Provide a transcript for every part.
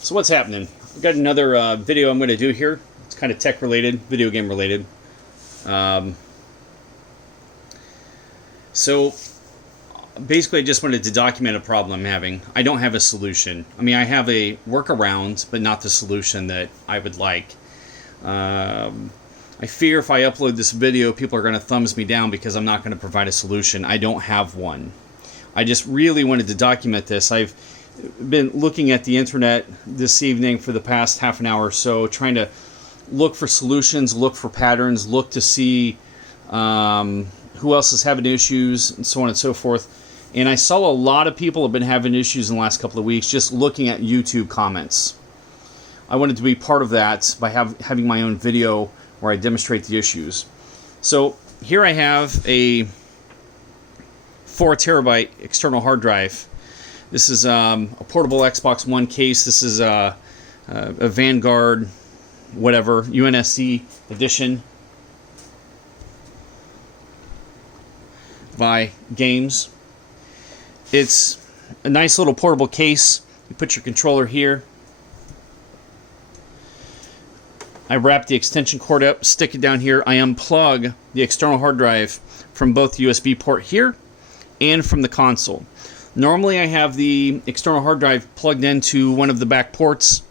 So what's happening? I've got another video I'm going to do here. It's kind of tech related, video game related. So basically I just wanted to document a problem I'm having. I don't have a solution. I mean, I have a workaround, but not the solution that I would like. I fear if I upload this video, people are going to thumbs me down because I'm not going to provide a solution. I don't have one. I just really wanted to document this. I've been looking at the internet this evening for the past half an hour or so, trying to look for solutions, look for patterns, look to see who else is having issues, and so on and so forth. And I saw a lot of people have been having issues in the last couple of weeks just looking at YouTube comments. I wanted to be part of that by having my own video where I demonstrate the issues. So here I have a 4 terabyte external hard drive. This is a portable Xbox One case. This is a Vanguard, whatever, UNSC edition by Games. It's a nice little portable case. You put your controller here. I wrap the extension cord up, stick it down here. I unplug the external hard drive from both the USB port here and from the console. Normally I have the external hard drive plugged into one of the back ports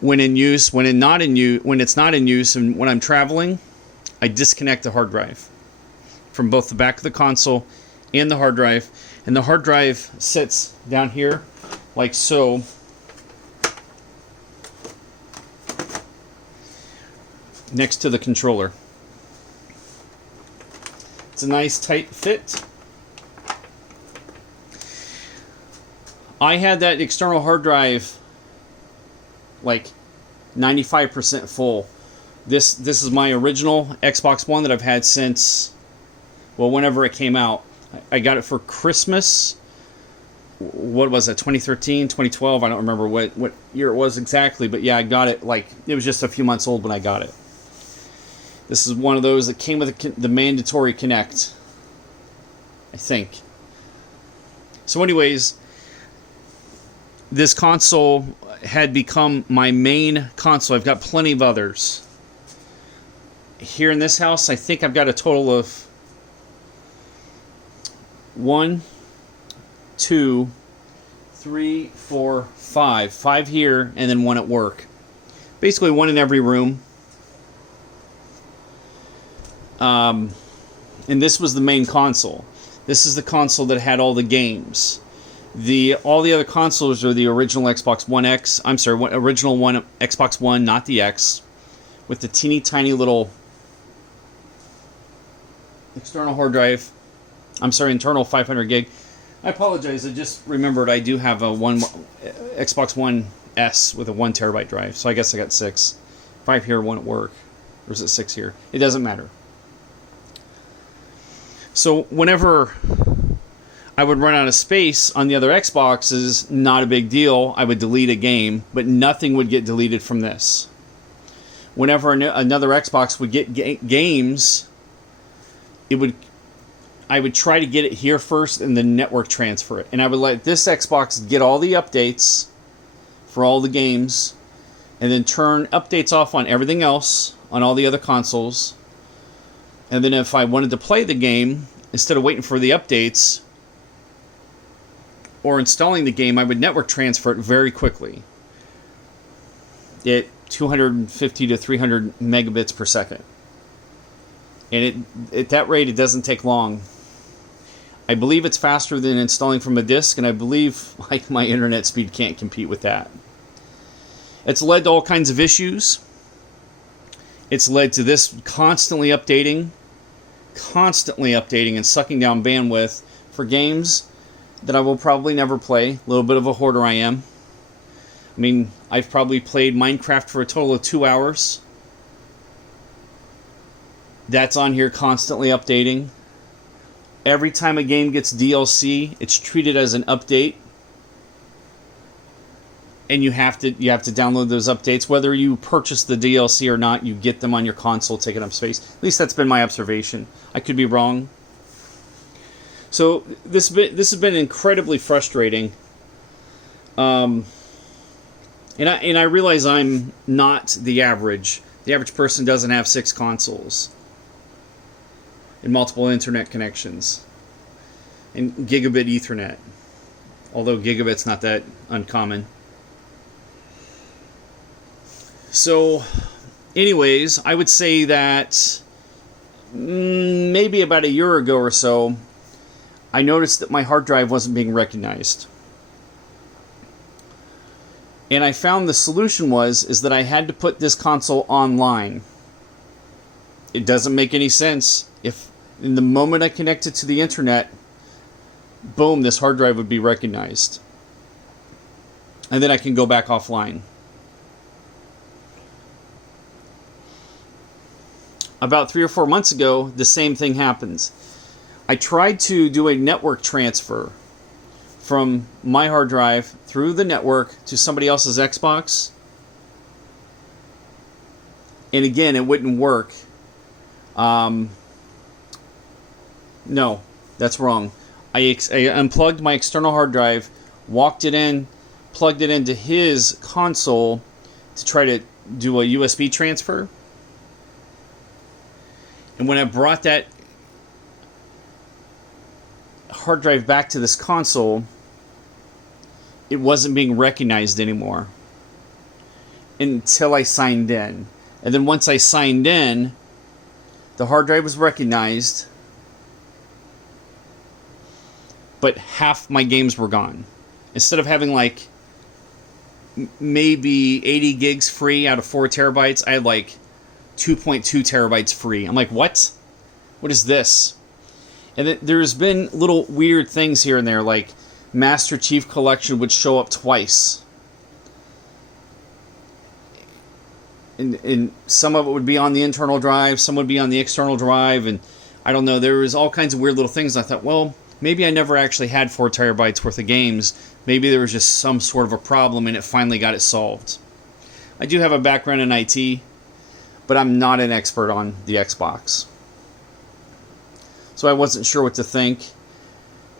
when in use. When it's not in use and when I'm traveling, I disconnect the hard drive from both the back of the console and the hard drive. And the hard drive sits down here like so. Next to the controller. It's a nice tight fit. I had that external hard drive like 95% full. This is my original Xbox One that I've had since, well, whenever it came out. I got it for Christmas. What was it, 2013, 2012? I don't remember what year it was exactly, but yeah, I got it like, it was just a few months old when I got it. This is one of those that came with the mandatory Kinect, I think. So anyways, this console had become my main console. I've got plenty of others. Here in this house, I think I've got a total of 1, 2, 3, 4, 5. 5 here, and then 1 at work. Basically 1 in every room. And this was the main console. This is the console that had all the games. All the other consoles are the original Xbox One X. I'm sorry, original Xbox One, not the X, with the teeny tiny little external hard drive. I'm sorry, internal 500 gig. I apologize. I just remembered I do have a Xbox One S with a 1 terabyte drive. So I guess I got 6. 5 here, 1 at work. Or is it 6 here? It doesn't matter. So whenever I would run out of space on the other Xboxes, not a big deal. I would delete a game, but nothing would get deleted from this. Whenever another Xbox would get games, I would try to get it here first and then network transfer it. And I would let this Xbox get all the updates for all the games and then turn updates off on everything else on all the other consoles. And then if I wanted to play the game, instead of waiting for the updates or installing the game, I would network transfer it very quickly at 250 to 300 megabits per second. And at that rate, it doesn't take long. I believe it's faster than installing from a disk, and I believe my internet speed can't compete with that. It's led to all kinds of issues. It's led to this constantly updating and sucking down bandwidth for games that I will probably never play. A little bit of a hoarder I am. I mean, I've probably played Minecraft for a total of 2 hours. That's on here constantly updating. Every time a game gets DLC, it's treated as an update. And you have to download those updates. Whether you purchase the DLC or not, you get them on your console, taking up space. At least that's been my observation. I could be wrong. So this has been incredibly frustrating. And I realize I'm not the average. The average person doesn't have 6 consoles and multiple internet connections and gigabit Ethernet. Although gigabit's not that uncommon. So, anyways, I would say that maybe about a year ago or so, I noticed that my hard drive wasn't being recognized. And I found the solution is that I had to put this console online. It doesn't make any sense. If in the moment I connect it to the internet, boom, this hard drive would be recognized. And then I can go back offline. About 3 or 4 months ago, the same thing happens. I tried to do a network transfer from my hard drive through the network to somebody else's Xbox. And again, it wouldn't work. No, that's wrong. I unplugged my external hard drive, walked it in, plugged it into his console to try to do a USB transfer. And when I brought that hard drive back to this console, it wasn't being recognized anymore until I signed in. And then once I signed in, the hard drive was recognized, but half my games were gone. Instead of having like maybe 80 gigs free out of 4 terabytes, I had like 2.2 terabytes free. I'm like, what? What is this? And there's been little weird things here and there, like Master Chief Collection would show up twice. And some of it would be on the internal drive, some would be on the external drive, and I don't know, there was all kinds of weird little things. I thought, well, maybe I never actually had 4 terabytes worth of games. Maybe there was just some sort of a problem and it finally got it solved. I do have a background in IT, but I'm not an expert on the Xbox. So I wasn't sure what to think.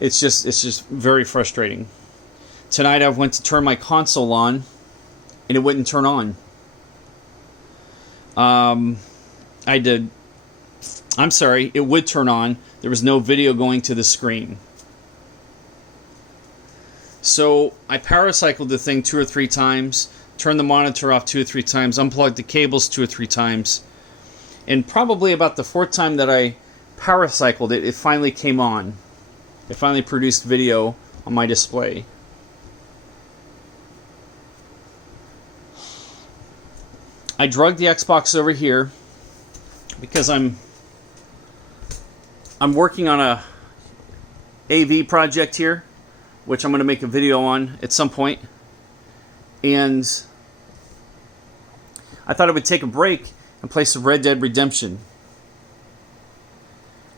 It's just very frustrating. Tonight I went to turn my console on and it wouldn't turn on. It would turn on. There was no video going to the screen. So I power cycled the thing 2 or 3 times, turned the monitor off 2 or 3 times, unplugged the cables 2 or 3 times, and probably about the 4th time that I power cycled it, it finally came on. It finally produced video on my display. I drug the Xbox over here because I'm working on a AV project here, which I'm going to make a video on at some point. And I thought I would take a break and play some Red Dead Redemption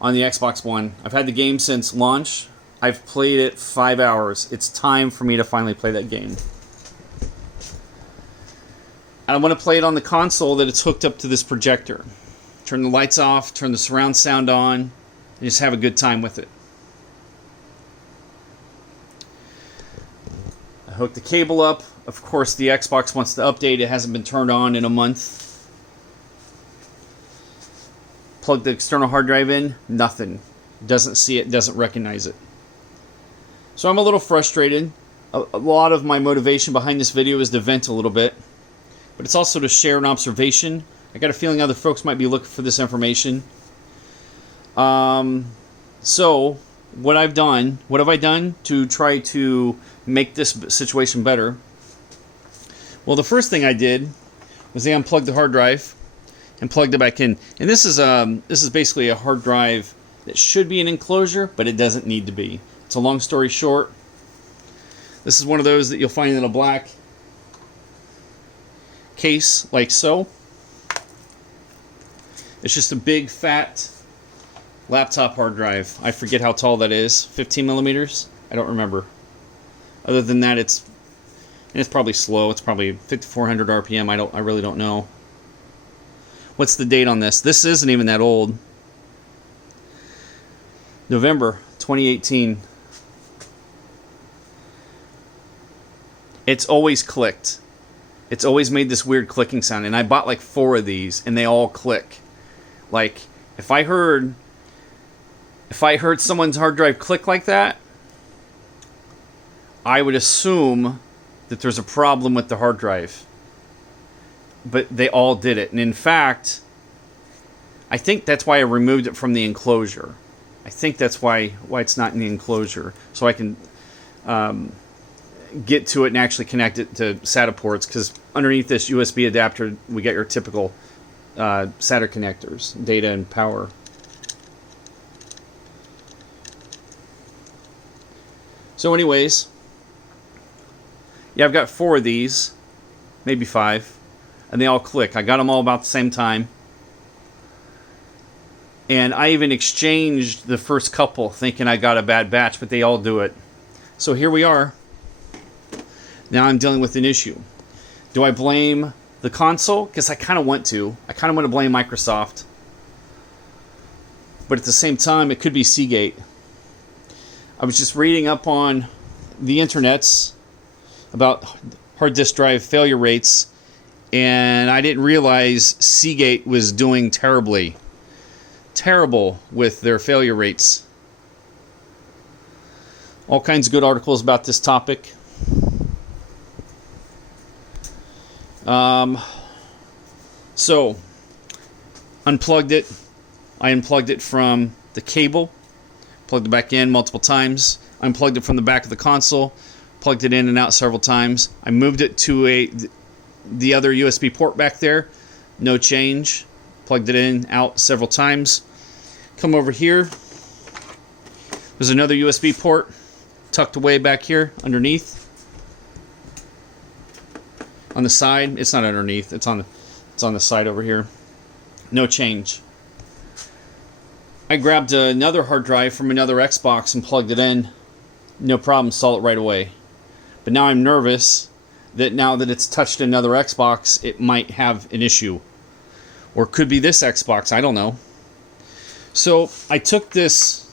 on the Xbox One. I've had the game since launch. I've played it 5 hours. It's time for me to finally play that game. I want to play it on the console that it's hooked up to this projector. Turn the lights off, turn the surround sound on, and just have a good time with it. I hooked the cable up. Of course, the Xbox wants to update. It hasn't been turned on in a month. Plug the external hard drive in. Nothing. Doesn't see it, doesn't recognize it. So I'm a little frustrated. A lot of my motivation behind this video is to vent a little bit. But it's also to share an observation. I got a feeling other folks might be looking for this information. So, what have I done to try to make this situation better? Well, the first thing I did was I unplugged the hard drive and plugged it back in. And this is basically a hard drive that should be an enclosure, but it doesn't need to be. It's a long story short. This is one of those that you'll find in a black case, like so. It's just a big, fat laptop hard drive. I forget how tall that is. 15 millimeters? I don't remember. Other than that, it's probably slow. It's probably 5,400 RPM. I really don't know. What's the date on this? This isn't even that old. November 2018. It's always clicked. It's always made this weird clicking sound, and I bought like 4 of these, and they all click. Like if I heard someone's hard drive click like that, I would assume that there's a problem with the hard drive. But they all did it, and in fact, I think that's why I removed it from the enclosure. I think that's why it's not in the enclosure, so I can get to it and actually connect it to SATA ports, because underneath this USB adapter we get your typical SATA connectors, data and power. So anyways, yeah, I've got 4 of these, maybe 5, and they all click. I got them all about the same time, and I even exchanged the first couple thinking I got a bad batch, but they all do it. So here we are. Now I'm dealing with an issue. Do I blame the console? Because I kind of want to. I kind of want to blame Microsoft. But at the same time, it could be Seagate. I was just reading up on the internets about hard disk drive failure rates, and I didn't realize Seagate was doing terrible with their failure rates. All kinds of good articles about this topic. So, unplugged it. I unplugged it from the cable, plugged it back in multiple times, unplugged it from the back of the console, plugged it in and out several times. I moved it to the other USB port back there, no change. Plugged it in, out several times. Come over here. There's another USB port tucked away back here underneath. On the side, it's not underneath, it's on the side over here. No change. I grabbed another hard drive from another Xbox and plugged it in. No problem, saw it right away. But now I'm nervous that now that it's touched another Xbox, it might have an issue. Or it could be this Xbox, I don't know. So I took this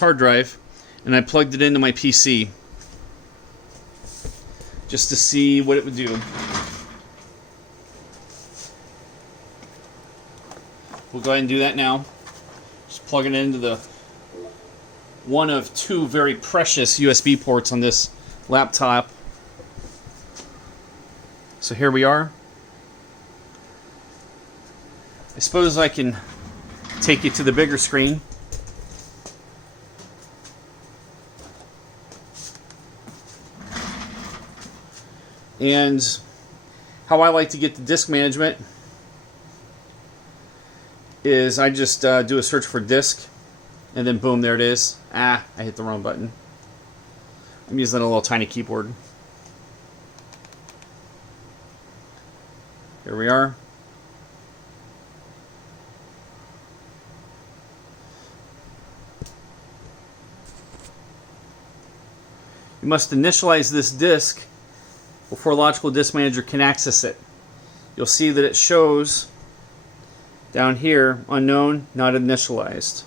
hard drive and I plugged it into my PC just to see what it would do. We'll go ahead and do that now. Just plug it into the one of 2 very precious USB ports on this laptop. So here we are. I suppose I can take you to the bigger screen. And how I like to get the disk management is I just do a search for disk, and then boom, there it is. I hit the wrong button. I'm using a little tiny keyboard. Here we are. You must initialize this disk before Logical Disk Manager can access it. You'll see that it shows down here, unknown, not initialized.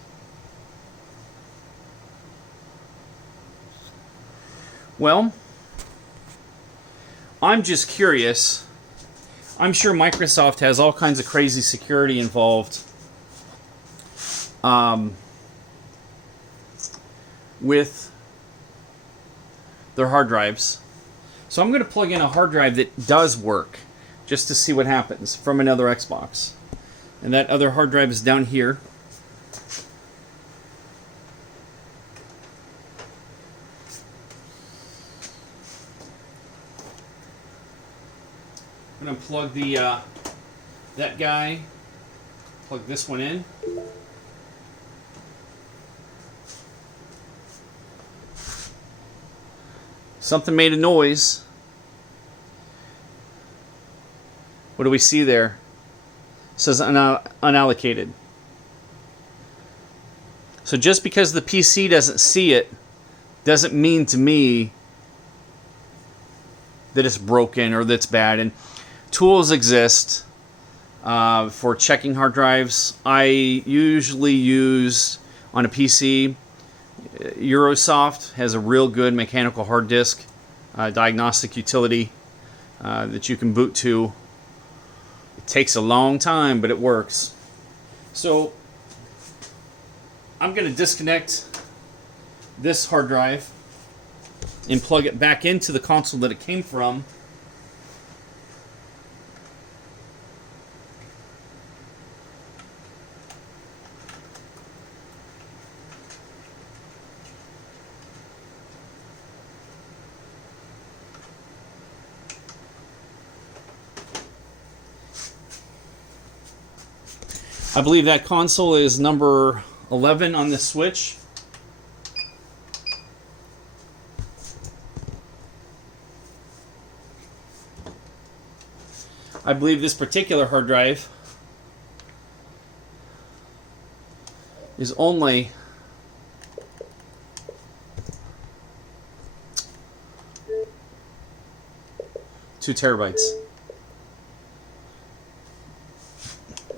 Well, I'm just curious. I'm sure Microsoft has all kinds of crazy security involved with their hard drives. So I'm going to plug in a hard drive that does work just to see what happens from another Xbox. And that other hard drive is down here. I'm going to plug that guy, plug this one in. Something made a noise. What do we see there? It says unallocated. So just because the PC doesn't see it doesn't mean to me that it's broken or that it's bad. And tools exist for checking hard drives. I usually use on a PC Eurosoft has a real good mechanical hard disk diagnostic utility that you can boot to. It takes a long time, but it works. So I'm going to disconnect this hard drive and plug it back into the console that it came from. I believe that console is number 11 on this switch. I believe this particular hard drive is only two terabytes.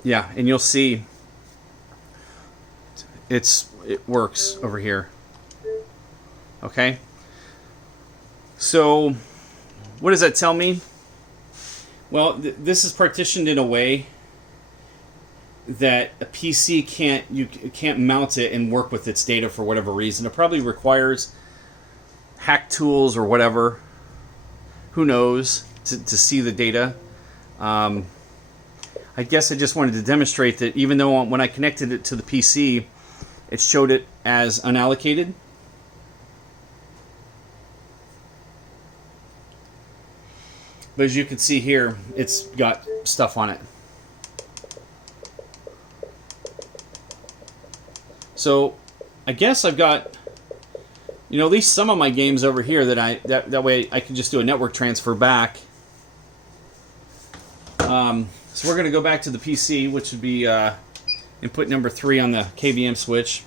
Yeah, and you'll see it works over here. Okay? So, what does that tell me? Well, this is partitioned in a way that a PC can't mount it and work with its data for whatever reason. It probably requires hack tools or whatever. Who knows? To see the data. I guess I just wanted to demonstrate that even though when I connected it to the PC, it showed it as unallocated. But as you can see here, it's got stuff on it. So I guess I've got, at least some of my games over here that way I can just do a network transfer back. So we're going to go back to the PC, which would be input number 3 on the KVM switch.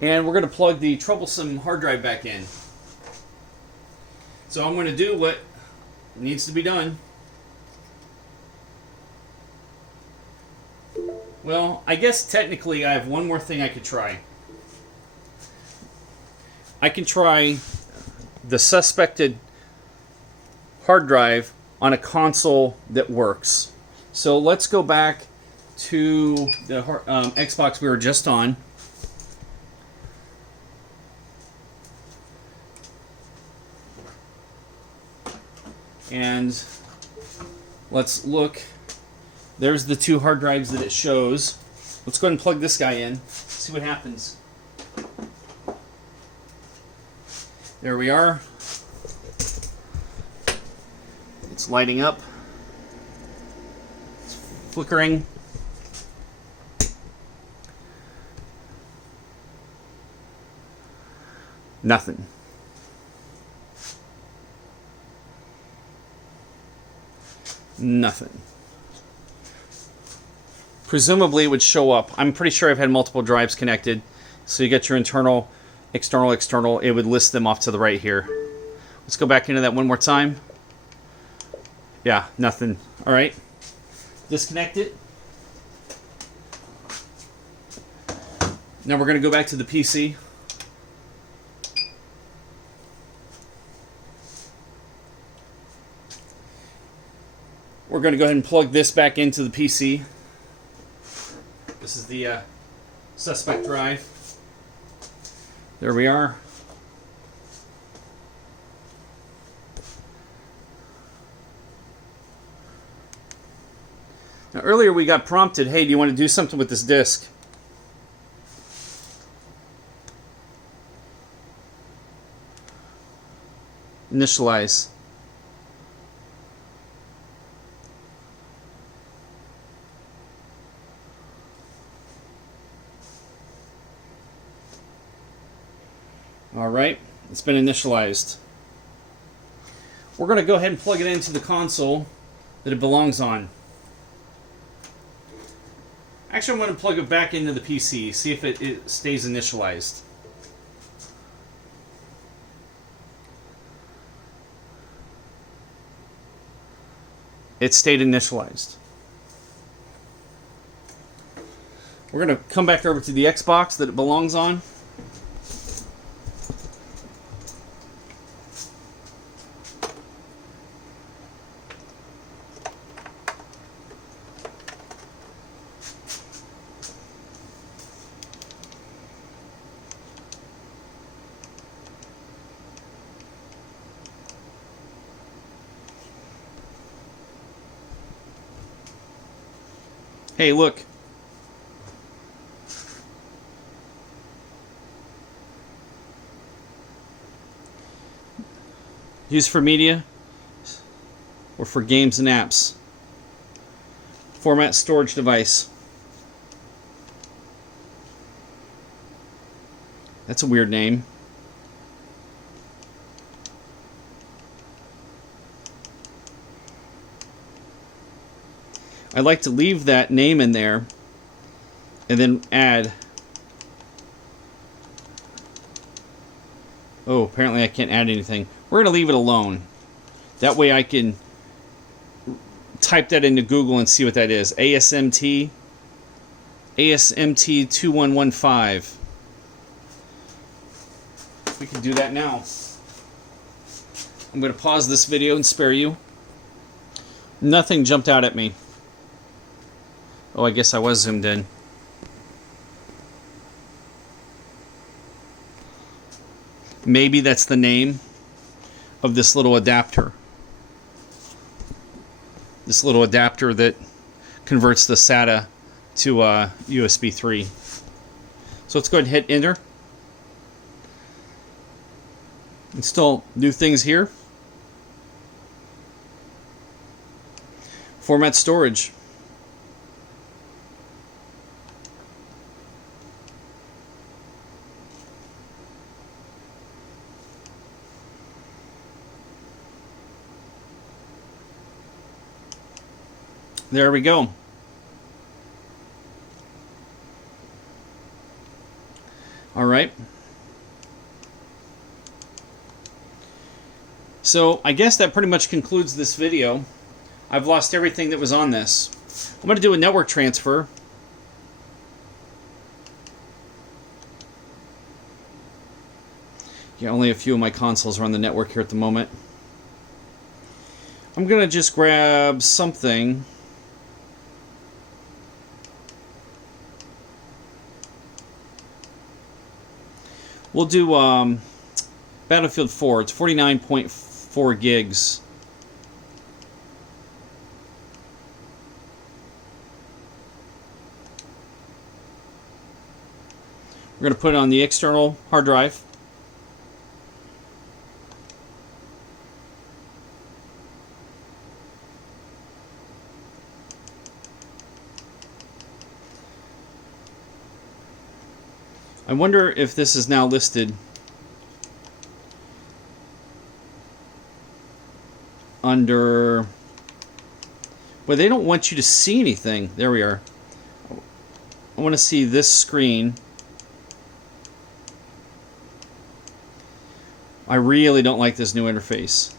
And we're going to plug the troublesome hard drive back in. So I'm going to do what needs to be done. Well, I guess technically I have one more thing I could try. I can try the suspected hard drive on a console that works. So let's go back to the Xbox we were just on. And let's look. There's the 2 hard drives that it shows. Let's go ahead and plug this guy in. See what happens. There we are. It's lighting up. It's flickering. Nothing. Nothing. Presumably it would show up. I'm pretty sure I've had multiple drives connected. So you get your internal, external, external. It would list them off to the right here. Let's go back into that one more time. Yeah, nothing. All right. Disconnect it. Now we're going to go back to the PC. We're going to go ahead and plug this back into the PC. This is the suspect drive. There we are. Now earlier we got prompted, hey, do you want to do something with this disk? Initialize. Alright, it's been initialized. We're going to go ahead and plug it into the console that it belongs on. Actually, I'm going to plug it back into the PC, see if it stays initialized. It stayed initialized. We're going to come back over to the Xbox that it belongs on. Hey, look. Used for media or for games and apps. Format storage device. That's a weird name. I like to leave that name in there and then add. Oh, apparently I can't add anything. We're going to leave it alone. That way I can type that into Google and see what that is. ASMT 2115. We can do that now. I'm going to pause this video and spare you. Nothing jumped out at me. Oh, I guess I was zoomed in. Maybe that's the name of this little adapter. This little adapter that converts the SATA to USB 3. So let's go ahead and hit enter. Install new things here. Format storage. There we go. All right. So I guess that pretty much concludes this video. I've lost everything that was on this. I'm going to do a network transfer. Yeah, only a few of my consoles are on the network here at the moment. I'm going to just grab something. We'll do Battlefield 4. It's 49.4 gigs. We're going to put it on the external hard drive. I wonder if this is now listed under... Well, they don't want you to see anything. There we are. I want to see this screen. I really don't like this new interface.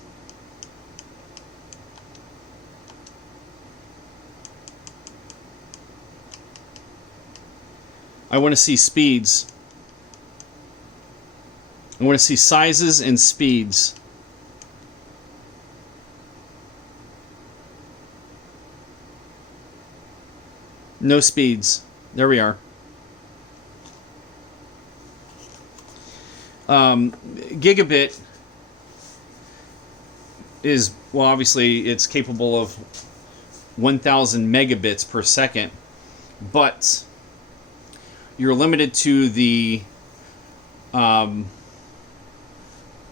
I want to see speeds. I want to see sizes and speeds. No speeds. There we are. Gigabit is, well, obviously it's capable of 1,000 megabits per second, but you're limited to the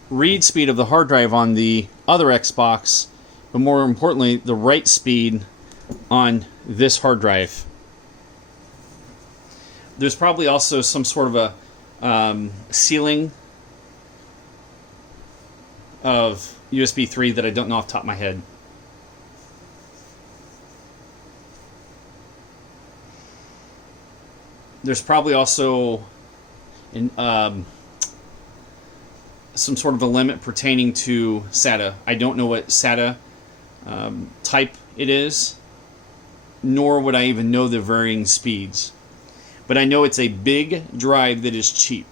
read speed of the hard drive on the other Xbox, but more importantly, the write speed on this hard drive. There's probably also some sort of a ceiling of USB 3 that I don't know off the top of my head. There's probably also some sort of a limit pertaining to SATA. I don't know what SATA type it is, nor would I even know the varying speeds. but I know it's a big drive that is cheap.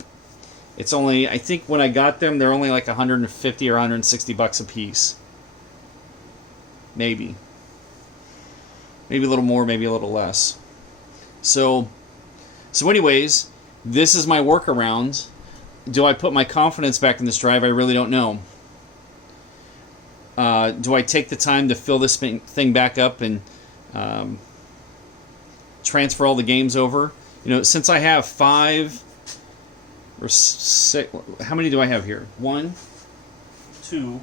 It's only, I think when I got them, they're only like 150 or 160 bucks a piece. Maybe a little more, maybe a little less. So anyways, this is my workaround. Do I put my confidence back in this drive? I really don't know. Do I take the time to fill this thing back up and transfer all the games over? You know, since I have 5 or 6, how many do I have here? 1, 2,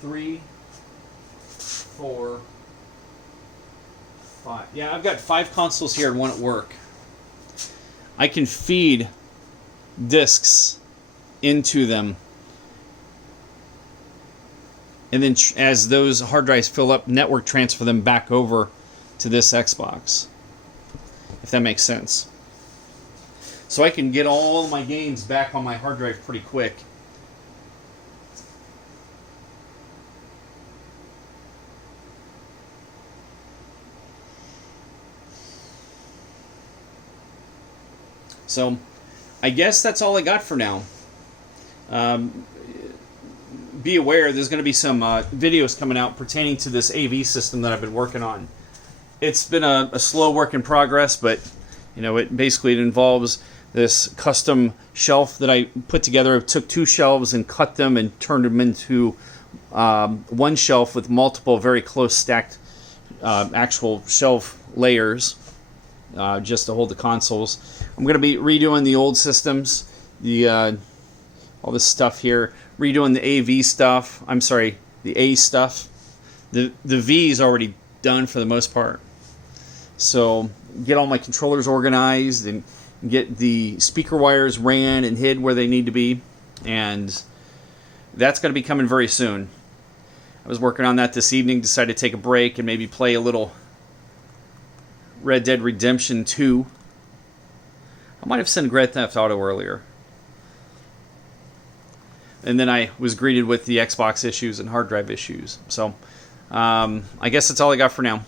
3, 4, 5. Yeah, I've got 5 consoles here and 1 at work. I can feed discs into them, and then as those hard drives fill up, network transfer them back over to this Xbox, if that makes sense. So I can get all my games back on my hard drive pretty quick. So I guess that's all I got for now. Be aware there's going to be some videos coming out pertaining to this AV system that I've been working on. It's been a slow work in progress, but you know, it involves this custom shelf that I put together. I took 2 shelves and cut them and turned them into one shelf with multiple very close stacked actual shelf layers just to hold the consoles. I'm going to be redoing the old systems, all this stuff here, redoing the AV stuff. I'm sorry, the A stuff. The V is already done for the most part. So get all my controllers organized and get the speaker wires ran and hid where they need to be, and that's going to be coming very soon. I was working on that this evening, decided to take a break and maybe play a little Red Dead Redemption 2. I might have sent Grand Theft Auto earlier. And then I was greeted with the Xbox issues and hard drive issues. So I guess that's all I got for now.